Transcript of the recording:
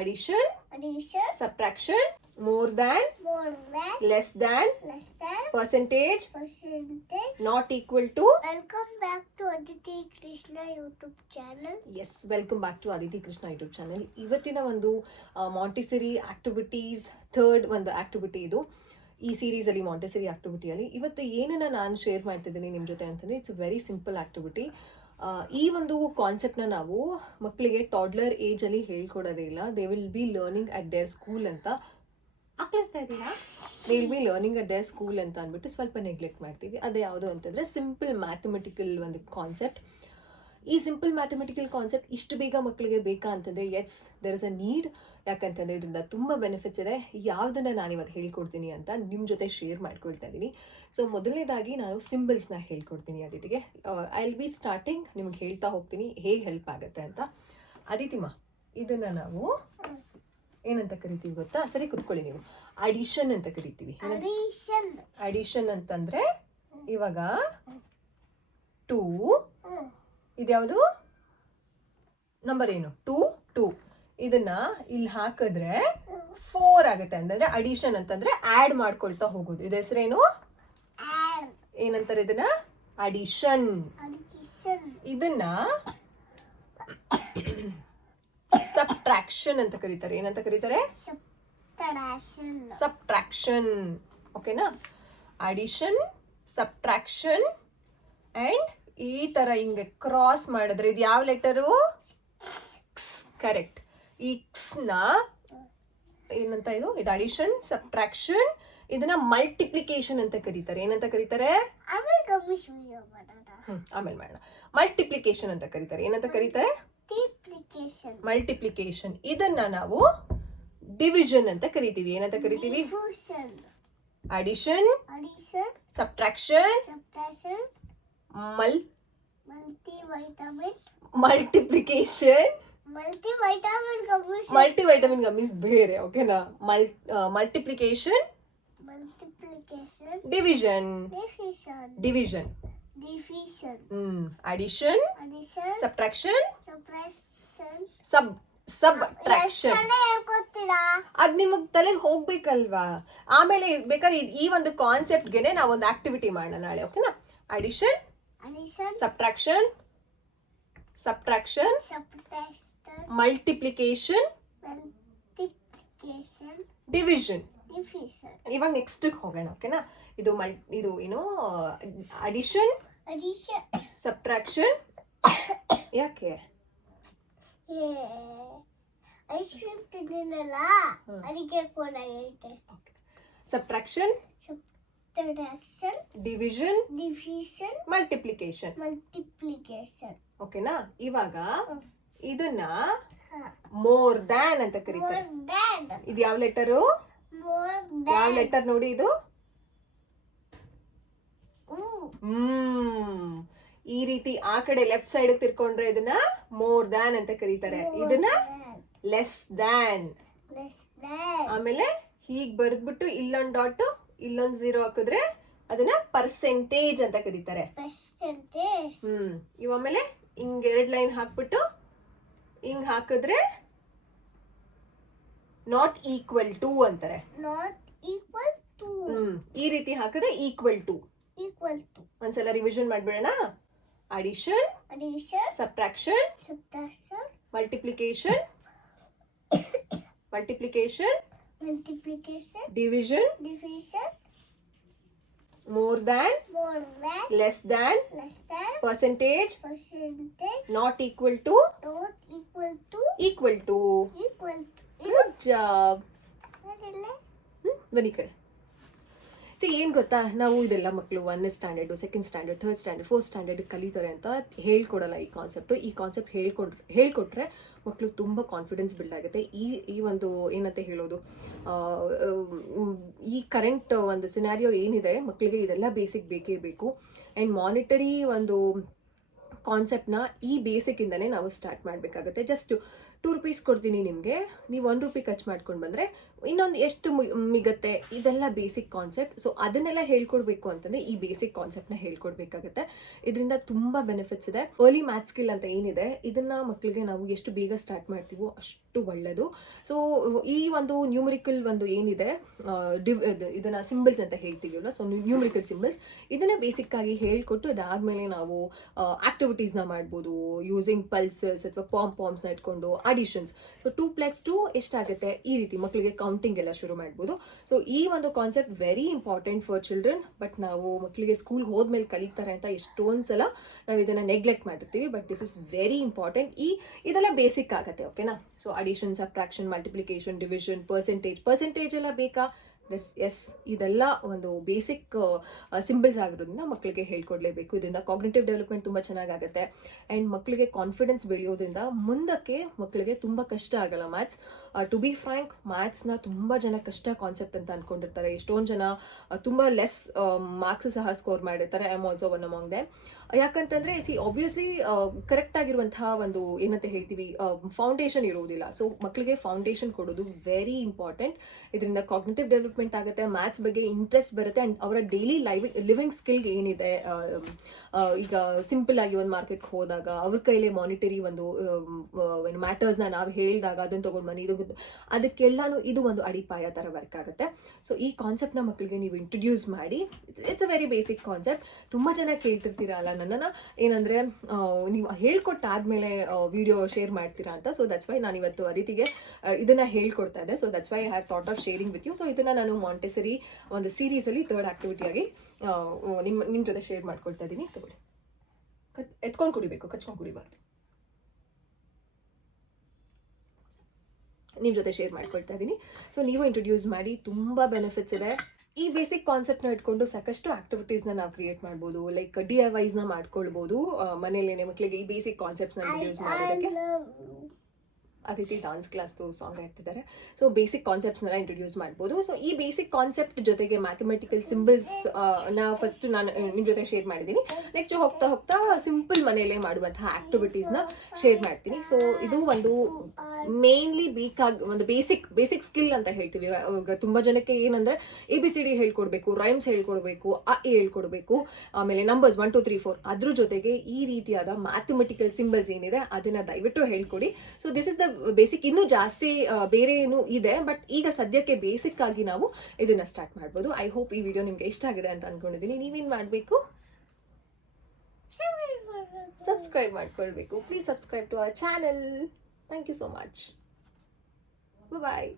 addition, subtraction, more than, less than, percentage, not equal to. Welcome back to Aditi Krishna YouTube channel. Yes, welcome back to Aditi Krishna YouTube channel. ಇವತ್ತಿನ ಒಂದು Montessori activities third ಒಂದು activity ಇದು. ಈ ಸೀರೀಸಲ್ಲಿ Montessori ಆಕ್ಟಿವಿಟಿಯಲ್ಲಿ ಇವತ್ತು ಏನನ್ನ ನಾನು share ಮಾಡ್ತಿದ್ದೀನಿ ನಿಮ್ಮ ಜೊತೆ ಅಂತಂದರೆ ಇಟ್ಸ್ ವೆರಿ ಸಿಂಪಲ್ ಆಕ್ಟಿವಿಟಿ. ಈ ಒಂದು ಕಾನ್ಸೆಪ್ಟ್ನ ನಾವು ಮಕ್ಕಳಿಗೆ ಟಾಡ್ಲರ್ ಏಜಲ್ಲಿ ಹೇಳ್ಕೊಡೋದೇ ಇಲ್ಲ. They will be learning at their school ಅಂತ ಆಕಳಿಸ್ತಾ ಇದ್ದೀರಾ. They will be learning at their school ಅಂತ ಅಂದ್ಬಿಟ್ಟು ಸ್ವಲ್ಪ ನೆಗ್ಲೆಕ್ಟ್ ಮಾಡ್ತೀವಿ. ಅದು ಯಾವುದು ಅಂತಂದರೆ ಸಿಂಪಲ್ ಮ್ಯಾಥಮೆಟಿಕಲ್ ಒಂದು ಕಾನ್ಸೆಪ್ಟ್. ಈ ಸಿಂಪಲ್ ಮ್ಯಾಥಮೆಟಿಕಲ್ ಕಾನ್ಸೆಪ್ಟ್ ಇಷ್ಟು ಬೇಗ ಮಕ್ಕಳಿಗೆ ಬೇಕಾ ಅಂತಂದರೆ yes, there is a need. ಯಾಕಂತಂದರೆ ಇದರಿಂದ ತುಂಬ ಬೆನಿಫಿಟ್ಸ್ ಇದೆ. ಯಾವುದನ್ನು ನಾನು ಇವತ್ತು ಹೇಳ್ಕೊಡ್ತೀನಿ ಅಂತ ನಿಮ್ಮ ಜೊತೆ ಶೇರ್ ಮಾಡ್ಕೊಳ್ತಾ ಇದ್ದೀನಿ. ಸೊ ಮೊದಲನೇದಾಗಿ ನಾನು ಸಿಂಬಲ್ಸ್ನ ಹೇಳ್ಕೊಡ್ತೀನಿ ಅದಿತಿಗೆ. ಐ ವಿಲ್ ಬಿ ಸ್ಟಾರ್ಟಿಂಗ್, ನಿಮ್ಗೆ ಹೇಳ್ತಾ ಹೋಗ್ತೀನಿ ಹೇಗೆ ಹೆಲ್ಪ್ ಆಗುತ್ತೆ ಅಂತ. ಅದಿತಿಮ್ಮ, ಇದನ್ನು ನಾವು ಏನಂತ ಕರಿತೀವಿ ಗೊತ್ತಾ? ಸರಿ ಕುತ್ಕೊಳ್ಳಿ ನೀವು. ಅಡಿಷನ್ ಅಂತ ಕರಿತೀವಿ. ಅಡಿಷನ್ ಅಂತಂದರೆ ಇವಾಗ 2 ಇದ್ಯಾವುದು ನಂಬರ್ ಏನು? 2 ಇದನ್ನ ಇಲ್ಲಿ ಹಾಕಿದ್ರೆ 4 ಆಗುತ್ತೆ. ಅಂತಂದ್ರೆ ಅಡಿಷನ್ ಅಂತಂದ್ರೆ ಆಡ್ ಮಾಡ್ಕೊಳ್ತಾ ಹೋಗೋದು. ಇದು ಹೆಸರೇನು? ಏನಂತಾರೆ ಇದನ್ನ? ಅಡಿಷನ್. ಇದನ್ನ ಸಬ್ಟ್ರಾಕ್ಷನ್ ಅಂತ ಕರೀತಾರೆ. ಏನಂತ ಕರೀತಾರೆ? ಸಬ್ಟ್ರಾಕ್ಷನ್. ಓಕೆನಾ? ಅಡಿಷನ್, ಸಬ್ಟ್ರಾಕ್ಷನ್ ಅಂಡ್ ಈ ತರ ಹಿಂಗೆ ಕ್ರಾಸ್ ಮಾಡಿದ್ರೆ ಇದು ಯಾವ ಲೆಟರು? ಕರೆಕ್ಟ್. ಈ ನ ಏನಂತ ಇದು ಅಡಿಷನ್, ಸಬ್ಟ್ರಾಕ್ಷನ್. ಇದನ್ನ ಮಲ್ಟಿಪ್ಲಿಕೇಶನ್ ಅಂತ ಕರೀತಾರೆ. ಏನಂತ ಕರೀತಾರೆ? ಆಮೇಲೆ ಮಾಡೋಣ. ಮಲ್ಟಿಪ್ಲಿಕೇಶನ್ ಅಂತ ಕರೀತಾರೆ. ಏನಂತ ಕರೀತಾರೆ? ಮಲ್ಟಿಪ್ಲಿಕೇಶನ್. ಇದನ್ನ ನಾವು ಡಿವಿಷನ್ ಅಂತ ಕರಿತೀವಿ. ಏನಂತ ಕರಿತೀವಿ? Addition, subtraction, multiplication. ಮಲ್ಟಿವೈಟಮಿನ್ ಗಮ್ಮೀಸ್ ಬೇರೆ. ಓಕೆನಾ? Multiplication, division. Addition, subtraction, subtraction. ಅದ್ ನಿಮಗ್ ತಲೆಗೆ ಹೋಗ್ಬೇಕಲ್ವಾ? ಆಮೇಲೆ ಬೇಕಾದ್ರೆ ಈ ಒಂದು ಕಾನ್ಸೆಪ್ಟ್ಗೆನೆ ನಾವು ಒಂದು ಆಕ್ಟಿವಿಟಿ ಮಾಡೋಣ ನಾಳೆ. ಓಕೆನಾ? Addition, subtraction, multiplication, division. ಇವಾಗ ನೆಕ್ಸ್ಟ್ ಹೋಗೋಣ. ಓಕೆನಾ? ಇದು ಏನು? Addition, subtraction. ಯಾಕೆ? ಐಸ್ ಕ್ರೀಮ್ ತಿನ್ನಲ್ಲ, ಅದಕ್ಕೆ ಫೋನ್ ಆಗೈತೆ. Subtraction, division, multiplication. ಓಕೆನಾ? ಇವಾಗ ಇದನ್ನ ಮೋರ್ ದ್ಯಾನ್ ಅಂತ ಕರೀತಾರೆ. ಇದು ಯಾವ ಲೆಟರು? ಯಾವ ಲೆಟರ್ ನೋಡಿ ಇದು? ಈ ರೀತಿ ಆ ಕಡೆ ಲೆಫ್ಟ್ ಸೈಡ್ ತಿರ್ಕೊಂಡ್ರೆ ಇದನ್ನ ಮೋರ್ ದ್ಯಾನ್ ಅಂತ ಕರೀತಾರೆ. ಇದನ್ನ ಲೆಸ್ ದ್ಯಾನ್. ಆಮೇಲೆ ಹೀಗ್ ಬರ್ದ್ಬಿಟ್ಟು ಇಲ್ಲೊಂದು ಡಾಟ್ ಇಲ್ಲೊಂದು 0 ಹಾಕಿದ್ರೆ ಅದನ್ನ ಪರ್ಸೆಂಟೇಜ್ ಅಂತ ಕರೀತಾರೆ. ಇವ ಆಮೇಲೆ ಹಿಂಗ್ 2 ಲೈನ್ ಹಾಕ್ಬಿಟ್ಟು ಹಿಂಗ್ ಹಾಕಿದ್ರೆ ನಾಟ್ ಈಕ್ವಲ್ ಟು ಅಂತಾರೆ. ಈ ರೀತಿ ಹಾಕಿದ್ರೆ ಈಕ್ವಲ್ ಟು. ಒಂದ್ಸಲ ರಿವಿಷನ್ ಮಾಡ್ಬಿಡೋಣ. Addition, subtraction, multiplication, division, more than, less than, percentage, not equal to, equal to. Good job. ಬನ್ನಿ ಕಡೆ. ಸಿ ಏನು ಗೊತ್ತಾ, ನಾವು ಇದೆಲ್ಲ ಮಕ್ಕಳು 1ನೇ standard, 2nd standard, 3rd standard, 4th standard ಕಲಿತಾರೆ ಅಂತ ಹೇಳ್ಕೊಡಲ್ಲ ಈ ಕಾನ್ಸೆಪ್ಟು. ಈ ಕಾನ್ಸೆಪ್ಟ್ ಹೇಳ್ಕೊಟ್ರೆ ಮಕ್ಕಳು ತುಂಬ ಕಾನ್ಫಿಡೆನ್ಸ್ ಬಿಲ್ಡ್ ಆಗುತ್ತೆ. ಈ ಒಂದು ಏನಂತ ಹೇಳೋದು, ಈ ಕರೆಂಟ್ ಒಂದು ಸಿನಾರಿಯೋ ಏನಿದೆ ಮಕ್ಕಳಿಗೆ ಇದೆಲ್ಲ ಬೇಕೇ ಬೇಕು. ಆ್ಯಂಡ್ ಮಾನಿಟರಿ ಒಂದು ಕಾನ್ಸೆಪ್ಟ್ನ ಈ ಬೇಸಿಕ್ಕಿಂದನೇ ನಾವು ಸ್ಟಾರ್ಟ್ ಮಾಡಬೇಕಾಗುತ್ತೆ. ಜಸ್ಟ್ 2 ರೂಪೀಸ್ ಕೊಡ್ತೀನಿ ನಿಮಗೆ, ನೀವು 1 ರೂಪಿ ಖರ್ಚು ಮಾಡ್ಕೊಂಡು ಬಂದರೆ ಇನ್ನೊಂದು ಎಷ್ಟು ಮಿಗತ್ತೆ, ಇದೆಲ್ಲ ಬೇಸಿಕ್ ಕಾನ್ಸೆಪ್ಟ್. ಸೊ ಅದನ್ನೆಲ್ಲ ಹೇಳ್ಕೊಡ್ಬೇಕು ಅಂತಂದರೆ ಈ ಬೇಸಿಕ್ ಕಾನ್ಸೆಪ್ಟ್ನ ಹೇಳ್ಕೊಡ್ಬೇಕಾಗತ್ತೆ. ಇದರಿಂದ ತುಂಬ ಬೆನಿಫಿಟ್ಸ್ ಇದೆ. ಅರ್ಲಿ ಮ್ಯಾಥ್ಸ್ ಸ್ಕಿಲ್ ಅಂತ ಏನಿದೆ, ಇದನ್ನು ಮಕ್ಕಳಿಗೆ ನಾವು ಎಷ್ಟು ಬೇಗ ಸ್ಟಾರ್ಟ್ ಮಾಡ್ತೀವೋ ಅಷ್ಟು ಒಳ್ಳೆಯದು. ಸೊ ಈ ಒಂದು ನ್ಯೂಮರಿಕಲ್ ಒಂದು ಏನಿದೆ, ಇದನ್ನು ಸಿಂಬಲ್ಸ್ ಅಂತ ಹೇಳ್ತೀವಲ್ಲ, ಸೊ ನ್ಯೂಮರಿಕಲ್ ಸಿಂಬಲ್ಸ್, ಇದನ್ನೇ ಬೇಸಿಕ್ಕಾಗಿ ಹೇಳ್ಕೊಟ್ಟು ಅದಾದಮೇಲೆ ನಾವು ಆಕ್ಟಿವಿಟೀಸ್ನ ಮಾಡ್ಬೋದು, ಯೂಸಿಂಗ್ ಪಲ್ಸಸ್ ಅಥವಾ ಪಾಮ್ಸ್ನ ಇಟ್ಕೊಂಡು ಅಡಿಷನ್ಸ್. ಸೊ 2+2 ಎಷ್ಟಾಗುತ್ತೆ, ಈ ರೀತಿ ಮಕ್ಕಳಿಗೆ ಕೌಂಟಿಂಗ್ ಎಲ್ಲ ಶುರು ಮಾಡ್ಬೋದು. ಸೊ ಈ ಒಂದು concept very important for children. But ನಾವು ಮಕ್ಕಳಿಗೆ ಸ್ಕೂಲ್ಗೆ ಹೋದ್ಮೇಲೆ ಕಲಿತಾರೆ ಅಂತ ಎಷ್ಟೊಂದು ಸಲ ನಾವು ಇದನ್ನು ನೆಗ್ಲೆಕ್ಟ್ ಮಾಡಿರ್ತೀವಿ. But this is very important. ಇದೆಲ್ಲ ಬೇಸಿಕ್ ಆಗುತ್ತೆ, ಓಕೆನಾ. So addition, subtraction, multiplication, division, percentage ಎಲ್ಲ ಬೇಕಾ? ಎಸ್, ಇದೆಲ್ಲ ಒಂದು ಬೇಸಿಕ್ ಸಿಂಬಲ್ಸ್ ಆಗಿರೋದ್ರಿಂದ ಮಕ್ಕಳಿಗೆ ಹೇಳ್ಕೊಡ್ಲೇಬೇಕು. ಇದರಿಂದ ಕಾಗ್ನಿಟಿವ್ ಡೆವಲಪ್ಮೆಂಟ್ ತುಂಬ ಚೆನ್ನಾಗಾಗುತ್ತೆ. ಆ್ಯಂಡ್ ಮಕ್ಕಳಿಗೆ ಕಾನ್ಫಿಡೆನ್ಸ್ ಬೆಳೆಯೋದ್ರಿಂದ ಮುಂದಕ್ಕೆ ಮಕ್ಕಳಿಗೆ ತುಂಬ ಕಷ್ಟ ಆಗಲ್ಲ ಮ್ಯಾಥ್ಸ್. ಟು ಬಿ ಫ್ರ್ಯಾಂಕ್, ಮ್ಯಾಥ್ಸ್ನ ತುಂಬ ಜನ ಕಷ್ಟ ಕಾನ್ಸೆಪ್ಟ್ ಅಂತ ಅಂದ್ಕೊಂಡಿರ್ತಾರೆ. ಎಷ್ಟೊಂದು ಜನ ತುಂಬ ಲೆಸ್ ಮಾರ್ಕ್ಸ್ ಸಹ ಸ್ಕೋರ್ ಮಾಡಿರ್ತಾರೆ. I am also one among them. ಯಾಕಂತಂದರೆ ಆಬ್ವಿಯಸ್ಲಿ ಕರೆಕ್ಟ್ ಆಗಿರುವಂತಹ ಒಂದು ಏನಂತ ಹೇಳ್ತೀವಿ, ಫೌಂಡೇಶನ್ ಇರೋದಿಲ್ಲ. ಸೊ ಮಕ್ಕಳಿಗೆ ಫೌಂಡೇಶನ್ ಕೊಡೋದು ವೆರಿ ಇಂಪಾರ್ಟೆಂಟ್. ಇದರಿಂದ ಕಾಗ್ನಿಟಿವ್ ಡೆವಲಪ್ಮೆಂಟ್ ಆಗುತ್ತೆ, ಮ್ಯಾಥ್ಸ್ ಬಗ್ಗೆ ಇಂಟ್ರೆಸ್ಟ್ ಬರುತ್ತೆ. ಆ್ಯಂಡ್ ಅವರ ಡೈಲಿ ಲಿವಿಂಗ್ ಸ್ಕಿಲ್ಗೆ ಏನಿದೆ, ಈಗ ಸಿಂಪಲ್ ಆಗಿ ಒಂದು ಮಾರ್ಕೆಟ್ಗೆ ಹೋದಾಗ ಅವ್ರ ಕೈಲೇ ಮಾನಿಟರಿ ಒಂದು ಮ್ಯಾಟರ್ಸ್ನ ನಾವು ಹೇಳಿದಾಗ ಅದನ್ನು ತೊಗೊಂಡು ಬನ್ನಿ, ಅದಕ್ಕೆಲ್ಲನೂ ಇದು ಒಂದು ಅಡಿಪಾಯ ಥರ ವರ್ಕ್ ಆಗುತ್ತೆ. ಸೊ ಈ ಕಾನ್ಸೆಪ್ಟ್ನ ಮಕ್ಕಳಿಗೆ ನೀವು ಇಂಟ್ರೊಡ್ಯೂಸ್ ಮಾಡಿ. It's a very basic concept. ತುಂಬ ಜನ ಕೇಳ್ತಿರ್ತೀರಲ್ಲ ನನ್ನನ್ನು, ಏನಂದರೆ ನೀವು ಹೇಳ್ಕೊಟ್ಟಾದ್ಮೇಲೆ ವಿಡಿಯೋ ಶೇರ್ ಮಾಡ್ತೀರಾ ಅಂತ. ಸೊ ದಟ್ಸ್ ವೈ ನಾನು ಇವತ್ತು ಅದಿತಿಗೆ ಇದನ್ನು ಹೇಳ್ಕೊಡ್ತಾ ಇದ್ದೆ. So that's why I have thought of sharing with you. So ಇದನ್ನು ನಾನು ಮಾಂಟೆಸರಿ ಒಂದು ಸೀರೀಸಲ್ಲಿ 3rd ಆಕ್ಟಿವಿಟಿಯಾಗಿ ನಿಮ್ಮ ಜೊತೆ ಶೇರ್ ಮಾಡ್ಕೊಳ್ತಾ ಇದ್ದೀನಿ. ತಗೊಳ್ಳಿ, ಎತ್ಕೊಂಡು ಕುಡಿಬೇಕು, ಕಚ್ಕೊಂಡು ಕುಡಿಬಾರ್ದು. ನಿಮ್ಮ ಜೊತೆ ಶೇರ್ ಮಾಡ್ಕೊಳ್ತಾ ಇದ್ದೀನಿ. ಸೊ ನೀವು ಇಂಟ್ರೊಡ್ಯೂಸ್ ಮಾಡಿ, ತುಂಬ ಬೆನಿಫಿಟ್ಸ್ ಇದೆ. ಈ ಬೇಸಿಕ್ ಕಾನ್ಸೆಪ್ಟ್ನ ಇಟ್ಕೊಂಡು ಸಾಕಷ್ಟು ಆಕ್ಟಿವಿಟೀಸ್ನ ನಾವು ಕ್ರಿಯೇಟ್ ಮಾಡ್ಬೋದು. ಲೈಕ್ DIYಸ್ನ ಮಾಡ್ಕೊಳ್ಬೋದು ಮನೇಲೇನೆ ಮಕ್ಕಳಿಗೆ ಈ ಬೇಸಿಕ್ ಕಾನ್ಸೆಪ್ಟ್ಸ್ನ ಇಂಟ್ರೊಡ್ಯೂಸ್ ಮಾಡೋದಕ್ಕೆ. ಅದಿತಿ ಡಾನ್ಸ್ ಕ್ಲಾಸ್ದು ಸಾಂಗ್ ಹೇಳ್ತಿದ್ದಾರೆ. ಸೊ ಬೇಸಿಕ್ ಕಾನ್ಸೆಪ್ಟ್ಸ್ನೆಲ್ಲ ಇಂಟ್ರೊಡ್ಯೂಸ್ ಮಾಡ್ಬೋದು. ಸೊ ಈ ಬೇಸಿಕ್ ಕಾನ್ಸೆಪ್ಟ್ ಜೊತೆಗೆ ಮ್ಯಾಥಮೆಟಿಕಲ್ ಸಿಂಬಲ್ಸ್ ಫಸ್ಟ್ ನಾನು ನಿಮ್ಮ ಜೊತೆ ಶೇರ್ ಮಾಡಿದ್ದೀನಿ. ನೆಕ್ಸ್ಟ್ ಹೋಗ್ತಾ ಹೋಗ್ತಾ ಸಿಂಪಲ್ ಮನೆಯಲ್ಲೇ ಮಾಡುವಂತಹ ಆಕ್ಟಿವಿಟೀಸ್ನ ಶೇರ್ ಮಾಡ್ತೀನಿ. ಸೊ ಇದು ಒಂದು ಮೇನ್ಲಿ ಒಂದು ಬೇಸಿಕ್ ಸ್ಕಿಲ್ ಅಂತ ಹೇಳ್ತೀವಿ. ಈಗ ತುಂಬ ಜನಕ್ಕೆ ಏನಂದರೆ ABCD ಹೇಳ್ಕೊಡ್ಬೇಕು, ರೈಮ್ಸ್ ಹೇಳ್ಕೊಡ್ಬೇಕು, ಹೇಳ್ಕೊಡ್ಬೇಕು, ಆಮೇಲೆ ನಂಬರ್ಸ್ 1 2 3 4. ಅದ್ರ ಜೊತೆಗೆ ಈ ರೀತಿಯಾದ ಮ್ಯಾಥಮೆಟಿಕಲ್ ಸಿಂಬಲ್ಸ್ ಏನಿದೆ ಅದನ್ನು ದಯವಿಟ್ಟು ಹೇಳ್ಕೊಡಿ. So this is the basic. ಇನ್ನೂ ಜಾಸ್ತಿ ಬೇರೆ ಏನು ಇದೆ, ಬಟ್ ಈಗ ಸದ್ಯಕ್ಕೆ ಬೇಸಿಕ್ ಆಗಿ ನಾವು ಇದನ್ನ ಸ್ಟಾರ್ಟ್ ಮಾಡ್ಬೋದು. ಐ ಹೋಪ್ ಈ ವಿಡಿಯೋ ನಿಮ್ಗೆ ಇಷ್ಟ ಆಗಿದೆ ಅಂತ ಅನ್ಕೊಂಡಿದ್ದೀನಿ. ನೀವೇನು ಮಾಡಬೇಕು? ಸಬ್ಸ್ಕ್ರೈಬ್ ಮಾಡ್ಕೊಳ್ಬೇಕು. Please subscribe to our channel. Thank you so much. Bye.